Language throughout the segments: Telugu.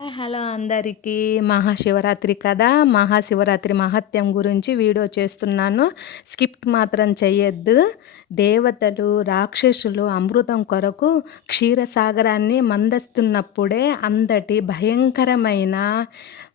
హలో అందరికీ మహాశివరాత్రి కదా. మహాశివరాత్రి మహత్యం గురించి వీడియో చేస్తున్నాను. స్కిప్ మాత్రం చేయొద్దు దేవతలు రాక్షసులు అమృతం కొరకు క్షీరసాగరాన్ని మందస్తున్నప్పుడే అందటి భయంకరమైన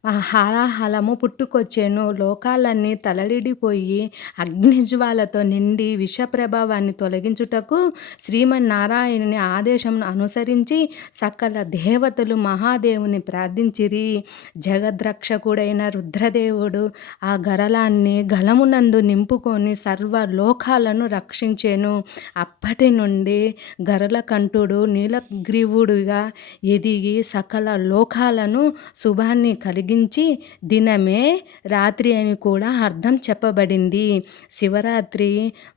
హాలాహలము పుట్టుకొచ్చాను. లోకాలన్నీ తలడిడిపోయి అగ్నిజ్వాలతో నిండి విష ప్రభావాన్ని తొలగించుటకు శ్రీమన్నారాయణుని ఆదేశమును అనుసరించి సకల దేవతలు మహాదేవుని ప్రార్థించిరి. జగద్రక్షకుడైన రుద్రదేవుడు ఆ గరలాన్ని గలమునందు నింపుకొని సర్వ లోకాలను రక్షించాను. అప్పటి నుండి గరల కంఠుడు నీలగ్రీవుడిగా ఎదిగి సకల లోకాలను శుభాన్ని కలిగి తగ్గించి దినమే రాత్రి అని కూడా అర్థం చెప్పబడింది. శివరాత్రి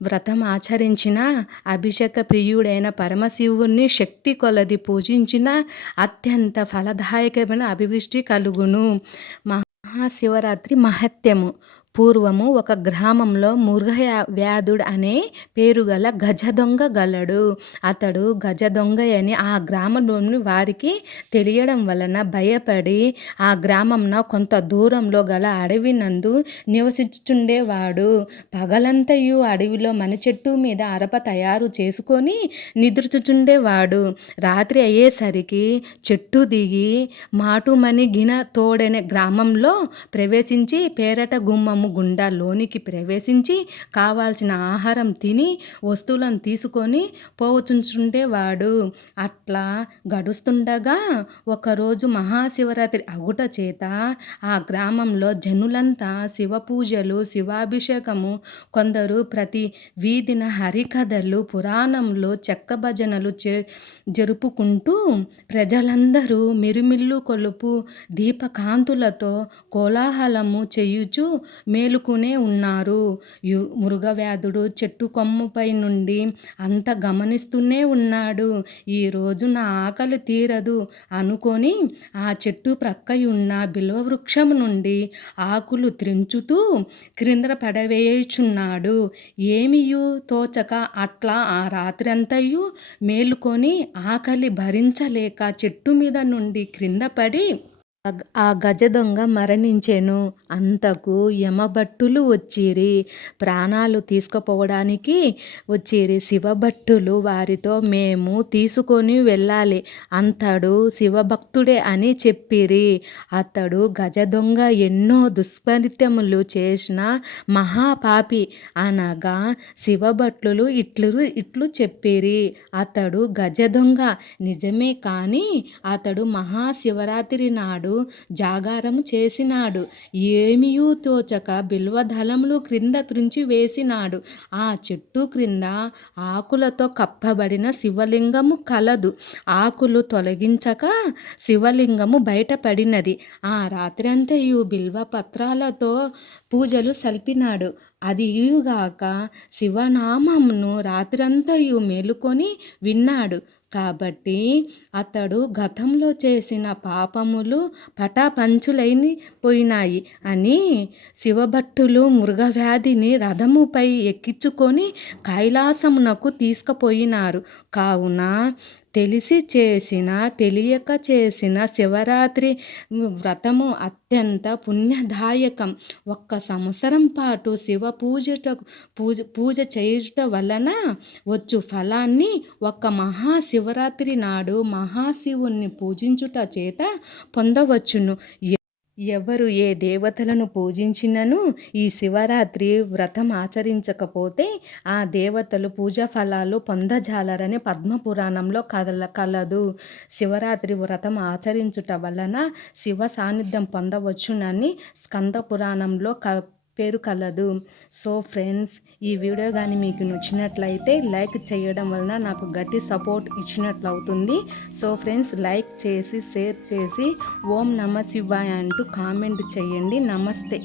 వ్రతం ఆచరించిన అభిషేక ప్రియుడైన పరమశివుణ్ణి శక్తి కొలది పూజించిన అత్యంత ఫలదాయకమైన అభివృష్టి కలుగును. మహాశివరాత్రి మహత్యము. పూర్వము ఒక గ్రామంలో మురుగ వ్యాధుడు అనే పేరు గల గజ దొంగ గలడు. అతడు గజ దొంగ అని ఆ గ్రామంలోని వారికి తెలియడం వలన భయపడి ఆ గ్రామంలో కొంత దూరంలో గల అడవి నందు నివసించుండేవాడు పగలంతయు అడవిలో మన చెట్టు మీద అరప తయారు చేసుకొని నిద్రచుచుండేవాడు. రాత్రి అయ్యేసరికి చెట్టు దిగి మాటుమని గిన తోడనే గ్రామంలో ప్రవేశించి పేరట గుమ్మము గుండా లోనికి ప్రవేశించి కావాల్సిన ఆహారం తిని వస్తువులను తీసుకొని పోవచుంచుండేవాడు. అట్లా గడుస్తుండగా ఒకరోజు మహాశివరాత్రి అగుట చేత ఆ గ్రామంలో జనులంతా శివ పూజలు శివాభిషేకము కొందరు ప్రతి వీధిన హరికథలు పురాణంలో చెక్క భజనలు చే జరుపుకుంటూ ప్రజలందరూ మిరుమిల్లు కొలుపు దీపకాంతులతో కోలాహలము చేయుచు మేలుకునే ఉన్నారు. మృగవ్యాధుడు చెట్టు కొమ్మపై నుండి అంత గమనిస్తూనే ఉన్నాడు. ఈరోజు నా ఆకలి తీరదు అనుకొని ఆ చెట్టు ప్రక్కయున్న బిల్వవృక్షం నుండి ఆకులు త్రించుతూ క్రింద పడవేయుచున్నాడు. ఏమియు తోచక అట్లా ఆ రాత్రి అంతయు మేలుకొని ఆకలి భరించలేక చెట్టు మీద నుండి క్రింద పడి ఆ గజ దొంగ మరణించెను. అంతకు యమభట్టులు వచ్చిరి. ప్రాణాలు తీసుకుపోవడానికి వచ్చిరి. శివభట్టులు వారితో మేము తీసుకొని వెళ్ళాలి. అంతడు శివభక్తుడే అని చెప్పిరి. అతడు గజ దొంగ ఎన్నో దుష్పరిత్యములు చేసిన మహాపాపి. అనగా శివభట్టులు ఇట్లు ఇట్లు చెప్పిరి. అతడు గజ దొంగ. నిజమే కానీ అతడు మహాశివరాత్రి నాడు జాగారం చేసినాడు. ఏమియూ తోచక బిల్వదళములు క్రింద త్రుంచి వేసినాడు. ఆ చెట్టు క్రింద ఆకులతో కప్పబడిన శివలింగము కలదు. ఆకులు తొలగించక శివలింగము బయటపడినది. ఆ రాత్రంతయు బిల్వ పత్రాలతో పూజలు సల్పినాడు. అదియుగాక శివనామంను శివనామమును రాత్రంతయు మేలుకొని విన్నాడు. కాబట్టి అతడు గతంలో చేసిన పాపములు పటాపంచులైని పోయినాయి అని శివభట్టులు మృగవ్యాధిని రథముపై ఎక్కించుకొని కైలాసమునకు తీసుకుపోయినారు. కావున తెలిసి చేసిన తెలియక చేసిన శివరాత్రి వ్రతము అత్యంత పుణ్యదాయకం. ఒక్క సంవత్సరం పాటు శివ పూజట పూజ పూజ చేయుట వలన వచ్చు ఫలాన్ని ఒక్క మహాశివరాత్రి నాడు మహాశివుణ్ణి పూజించుట చేత పొందవచ్చును. ఎవరు ఏ దేవతలను పూజించినను ఈ శివరాత్రి వ్రతం ఆచరించకపోతే ఆ దేవతలు పూజా ఫలాలు పొందజాలరని పద్మపురాణంలో కదల కలదు. శివరాత్రి వ్రతం ఆచరించుట వలన శివ సాన్నిధ్యం పొందవచ్చునని స్కంద పురాణంలో క పేరు కలదు. సో ఫ్రెండ్స్ ఈ వీడియో కానీ మీకు నచ్చినట్లయితే లైక్ చేయడం వలన నాకు గట్టి సపోర్ట్ ఇచ్చినట్లు అవుతుంది సో ఫ్రెండ్స్ లైక్ చేసి షేర్ చేసి ఓం నమ శివాయ అంటూ కామెంట్ చేయండి. నమస్తే.